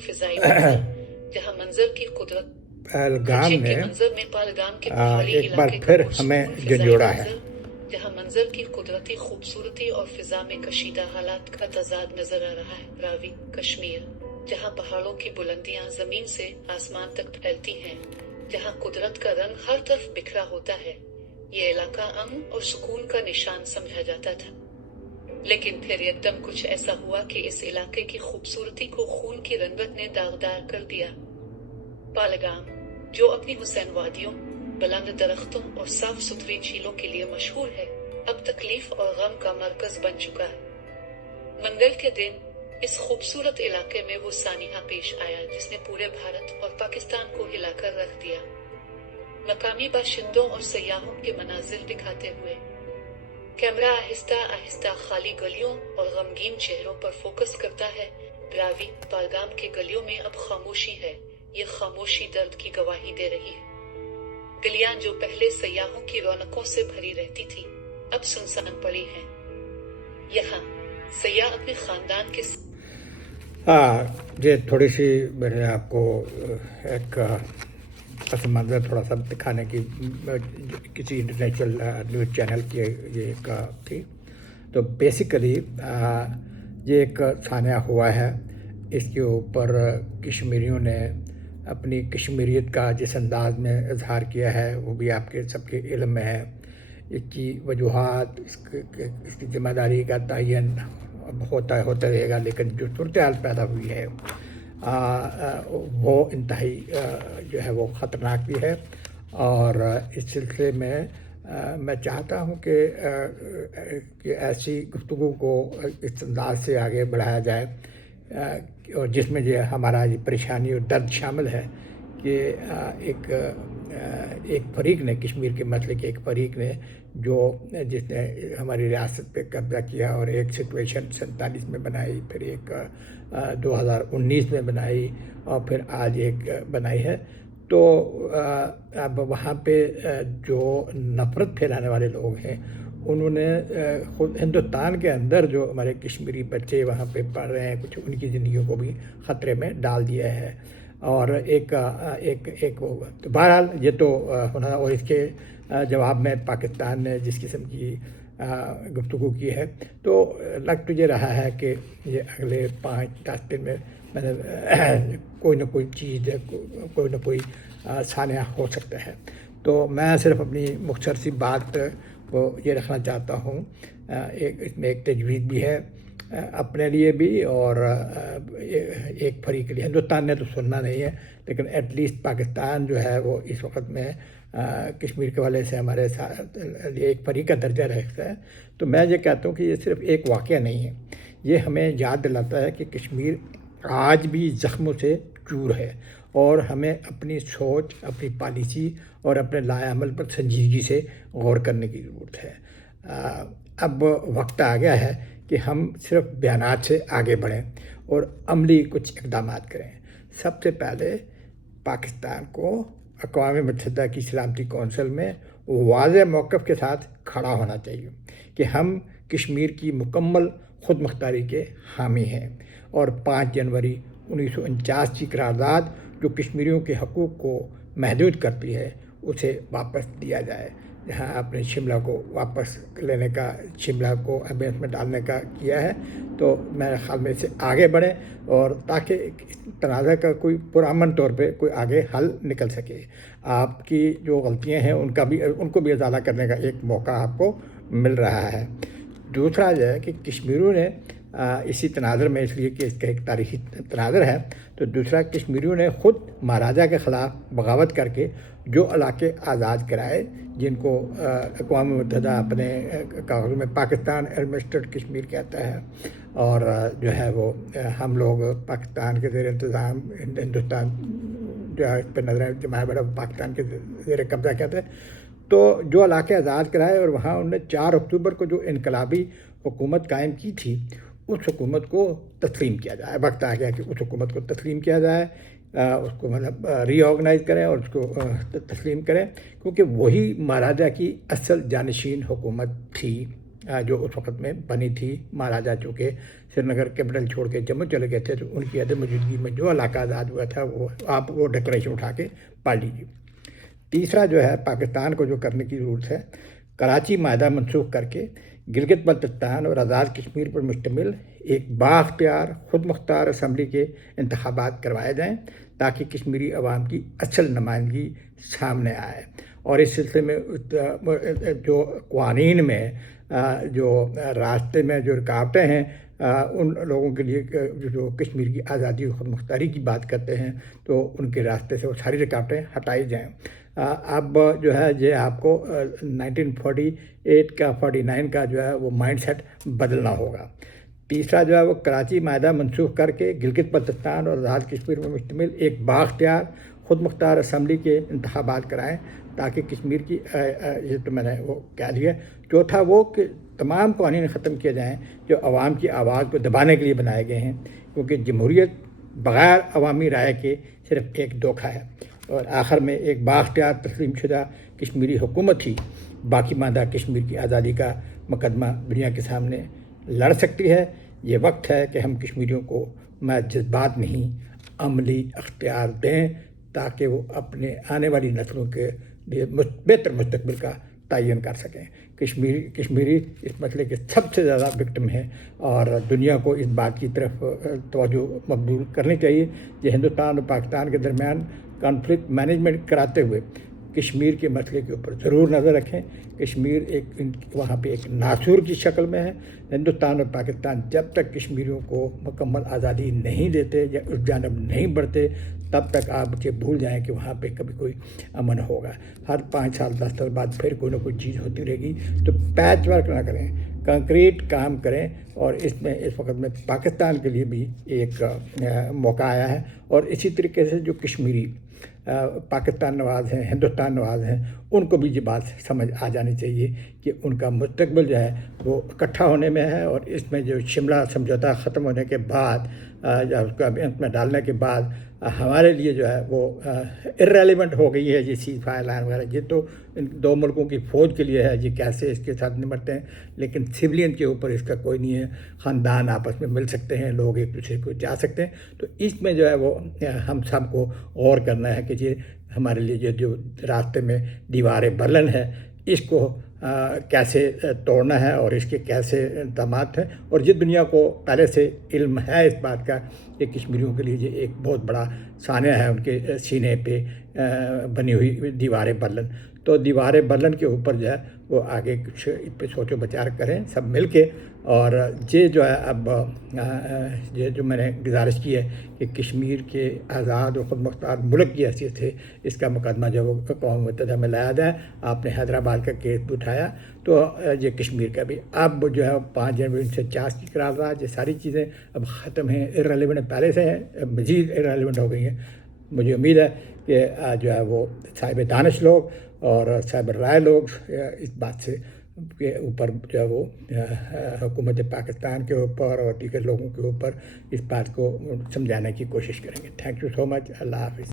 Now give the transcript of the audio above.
फिजाई जहाँ मंजर की कुदरत पहलगाम ने मंजर में पहलगाम के पहाड़ी एक बार इलाके का फिर पुरसकून हमें फिजाई झंझोड़ा है। मंजर, जहाँ मंजर की कुदरती खूबसूरती और फिजा में कशीदा हालात का तजाद नजर आ रहा है। रावी कश्मीर, जहाँ पहाड़ों की बुलंदियां जमीन से आसमान तक फैलती हैं, जहाँ कुदरत का रंग हर तरफ बिखरा होता है, ये इलाका अमन और सुकून का निशान समझा जाता था। लेकिन फिर एकदम कुछ ऐसा हुआ कि इस इलाके की खूबसूरती को खून की रंगत ने दागदार कर दिया। पहलगाम, जो अपनी हुसैन वादियों, बुलंद दरख्तों और साफ सुथरी झीलों के लिए मशहूर है, अब तकलीफ और गम का मरकज बन चुका है। मंगल के दिन इस खूबसूरत इलाके में वो सानिहा पेश आया जिसने पूरे भारत और पाकिस्तान को हिलाकर रख दिया। मकामी बाशिंदों और सयाहों के मनाजिर दिखाते हुए कैमरा आहिस्ता आहिस्ता खाली गलियों और गमगीन चेहरों पर फोकस करता है। रावी पहलगाम के गलियों में अब खामोशी है। ये खामोशी दर्द की गवाही दे रही है। गलियां जो पहले सयाहों की रौनकों से भरी रहती थी, अब सुनसान पड़ी हैं। यहाँ सयाह अपने खानदान के ये थोड़ी सी मैंने आपको एक पस मंज़र थोड़ा सा दिखाने की किसी इंटरनेशनल न्यूज़ चैनल की ये एक थी। तो बेसिकली ये एक सान्या हुआ है। इसके ऊपर कश्मीरियों ने अपनी कश्मीरियत का जिस अंदाज में इजहार किया है वो भी आपके सबके इल्म में है। इसकी वजूहात, इसकी ज़िम्मेदारी का तयन होता रहेगा, लेकिन जो सूरत हाल पैदा हुई है वो इंतहाई जो है वो ख़तरनाक भी है। और इस सिलसिले में मैं चाहता हूँ कि ऐसी गुफ्तगू को इस अंदाज से आगे बढ़ाया जाए और जिसमें ये हमारा ये परेशानी और दर्द शामिल है कि एक फरीक ने, कश्मीर के मसले के एक फरीक ने जिसने हमारी रियासत पे कब्ज़ा किया और एक सिचुएशन 47 में बनाई, फिर एक 2019 में बनाई और फिर आज एक बनाई है। तो अब वहाँ पे जो नफ़रत फैलाने वाले लोग हैं उन्होंने खुद हिंदुस्तान के अंदर जो हमारे कश्मीरी बच्चे वहाँ पे पढ़ रहे हैं, कुछ उनकी ज़िंदगियों को भी ख़तरे में डाल दिया है। और एक तो बहरहाल ये तो होना, और इसके जवाब में पाकिस्तान ने जिस किस्म की गुफ्तगू की है, तो लग तो ये रहा है कि ये अगले 5-10 दिन में कोई ना कोई चीज़, कोई ना कोई सान्या हो सकता है। तो मैं सिर्फ अपनी मुख्तसर सी बात को ये रखना चाहता हूँ। इसमें एक तजवीज़ भी है अपने लिए भी और एक फरीक के लिए। हिंदुस्तान ने तो सुनना नहीं है, लेकिन एटलीस्ट पाकिस्तान जो है वो इस वक्त में कश्मीर के वाले से हमारे साथ लिए एक फरीक का दर्जा रखता है। तो मैं ये कहता हूँ कि ये सिर्फ एक वाक़या नहीं है, ये हमें याद दिलाता है कि कश्मीर आज भी ज़ख्मों से चूर है और हमें अपनी सोच, अपनी पॉलिसी और अपने लाएअमल पर संजीदगी से गौर करने की ज़रूरत है। अब वक्त आ गया है कि हम सिर्फ बयानात से आगे बढ़ें और अमली कुछ इक़दाम करें। सबसे पहले पाकिस्तान को अक़वाम मुत्तहिदा की सलामती कौंसिल में वाज़ेह मौक़िफ़ के साथ खड़ा होना चाहिए कि हम कश्मीर की मुकम्मल ख़ुद मुख्तारी के हामी हैं और 5 जनवरी 1949 की करारदाद जो कश्मीरियों के हकूक़ को महदूद करती है उसे वापस दिया जाए। जहाँ आपने शिमला को वापस लेने का, शिमला को अमेंस में डालने का किया है, तो मेरे ख़्याल में इससे आगे बढ़ें और ताकि तनाज़ा का कोई पुरअमन तौर पे कोई आगे हल निकल सके। आपकी जो गलतियाँ हैं उनको भी इजाला करने का एक मौका आपको मिल रहा है। दूसरा यह है कि कश्मीरियों ने इसी तनाज़र में, इसलिए कि इसका एक तारीख़ी तनाज़र है, तो दूसरा कश्मीरियों ने ख़ुद महाराजा के ख़िलाफ़ बगावत करके जो इलाके आज़ाद कराए जिनको अक़वाम मुत्तहिदा अपने कागज़ों में पाकिस्तान एडमिनिस्ट्रेटेड कश्मीर कहता है, और जो है वो हम लोग पाकिस्तान के ज़ेर इंतज़ाम हिंदुस्तान जो है इस पर नजर जमाया बड़ा पाकिस्तान के ज़ेर कब्ज़ा कहते हैं। तो जो इलाके आज़ाद कराए और वहाँ उन्होंने 4 अक्टूबर को जो इनकलाबी हुकूमत कायम की थी उस हुकूमत को तस्लीम किया जाए। वक्त आ गया कि उस हुकूमत को तस्लीम किया जाए, उसको मतलब रीऑर्गेनाइज़ करें और उसको तस्लीम करें, क्योंकि वही महाराजा की असल जानशीन हुकूमत थी जो उस वक्त में बनी थी। महाराजा चूँकि श्रीनगर कैपिटल छोड़ के जम्मू चले गए थे, तो उनकी अदम मौजूदगी में जो इलाका आज़ाद हुआ था वो आप वो डिक्लेरेशन उठा के पढ़ लीजिए। तीसरा जो है, पाकिस्तान को जो करने की ज़रूरत है, कराची माहदा मनसूख करके गिलगित बल्तिस्तान और आज़ाद कश्मीर पर मुश्तमिल एक बाख्तियार खुद मुख्तार असम्बली के इंतखाबात करवाए जाएँ, ताकि कश्मीरी अवाम की असल नुमाइंदगी सामने आए। और इस सिलसिले में जो क़वानीन में जो रास्ते में जो रुकावटें हैं, उन लोगों के लिए जो कश्मीर की आज़ादी और खुद मुख्तारी की बात करते हैं, तो उनके रास्ते से वो सारी रुकावटें हटाई जाएँ। अब जो है ये आपको 1948 का 49 का जो है वो माइंडसेट बदलना होगा। तीसरा जो है वो कराची माहदा मनसूख करके गिलगित बल्तिस्तान और आज़ाद कश्मीर में मुश्तमिल एक बाख्तियार खुद मुख्तार असम्बली के इंतखाबात कराएँ, ताकि कश्मीर की ये तो मैंने वो कह दिया। चौथा वो कि तमाम कानून ख़त्म किए जाएँ जो अवाम की आवाज़ को दबाने के लिए बनाए गए हैं, क्योंकि जमहूरियत बग़ैर अवामी राय के सिर्फ एक धोखा है। और आखिर में एक बाख्तियार तस्लीम शुदा कश्मीरी हुकूमत ही बाकी मादा कश्मीर की आज़ादी का मुकदमा दुनिया के सामने लड़ सकती है। ये वक्त है कि हम कश्मीरियों को महज जज्बात नहीं, अमली अख्तियार दें, ताकि वो अपने आने वाली नस्लों के लिए बेहतर मुस्तकबिल का तयन कर सकें। कश्मीरी इस मसले के सबसे ज़्यादा विक्टिम हैं, और दुनिया को इस बात की तरफ तवज्जो मबूल करनी चाहिए कि हिंदुस्तान और पाकिस्तान के दरमियान कॉन्फ्लिक्ट मैनेजमेंट कराते हुए कश्मीर के मसले के ऊपर ज़रूर नज़र रखें। कश्मीर वहाँ पे एक नासूर की शक्ल में है। हिंदुस्तान और पाकिस्तान जब तक कश्मीरियों को मुकम्मल आज़ादी नहीं देते या उस जानब नहीं बढ़ते, तब तक आप मुझे भूल जाएं कि वहाँ पे कभी कोई अमन होगा। हर 5 साल 10 साल बाद फिर कोई ना कोई चीज़ होती रहेगी। तो पैच वर्क ना करें, कंक्रीट काम करें। और इसमें इस वक्त में पाकिस्तान के लिए भी एक मौका आया है, और इसी तरीके से जो कश्मीरी पाकिस्तान नवाज़ हैं, हिंदुस्तान नवाज़ हैं, उनको भी ये बात समझ आ जानी चाहिए कि उनका मुस्तकबिल जो है वो इकट्ठा होने में है। और इसमें जो शिमला समझौता ख़त्म होने के बाद या उसका अंत में डालने के बाद हमारे लिए जो है वो इर्रेलेवेंट हो गई है ये सीज़ फायर लाइन वगैरह। ये तो इन दो मुल्कों की फ़ौज के लिए है, ये कैसे इसके साथ निपटते हैं, लेकिन सिविलियन के ऊपर इसका कोई नहीं है। ख़ानदान आपस में मिल सकते हैं, लोग एक दूसरे को जा सकते हैं। तो इसमें जो है वो हम सबको गौर करना है कि ये हमारे लिए जो रास्ते में दीवारें बर्लिन है, इसको कैसे तोड़ना है और इसके कैसे इक़दामात हैं। और ये दुनिया को पहले से इल्म है इस बात का कि कश्मीरियों के लिए ये एक बहुत बड़ा सानिया है, उनके सीने पे बनी हुई दीवारें बर्लिन। तो दीवारें बर्लिन के ऊपर जो है वो आगे कुछ इस पर सोचो विचार करें सब मिल के। और ये जो है अब ये जो मैंने गुजारिश की है कि कश्मीर के आज़ाद और ख़ुद मुख्तार मुल्क की हैसियत से इसका मुकदमा जो वो क़ौम मुत्तहिदा में लाया जाए। आपने हैदराबाद का केस भी उठाया, तो ये कश्मीर का भी अब जो है 5 जनवरी 1949 की करारदाद, ये सारी चीज़ें अब ख़त्म हैं, इर्रेलेवेंट पहले से हैं, मज़ीद इर्रेलेवेंट हो गई हैं। मुझे उम्मीद है कि जो है वो साहिब दानिश लोग और साहिब राय लोग इस बात से के ऊपर जो है वो हुकूमत पाकिस्तान के ऊपर और दीगर लोगों के ऊपर इस बात को समझाने की कोशिश करेंगे। Thank you so much. अल्लाह हाफ़िज़।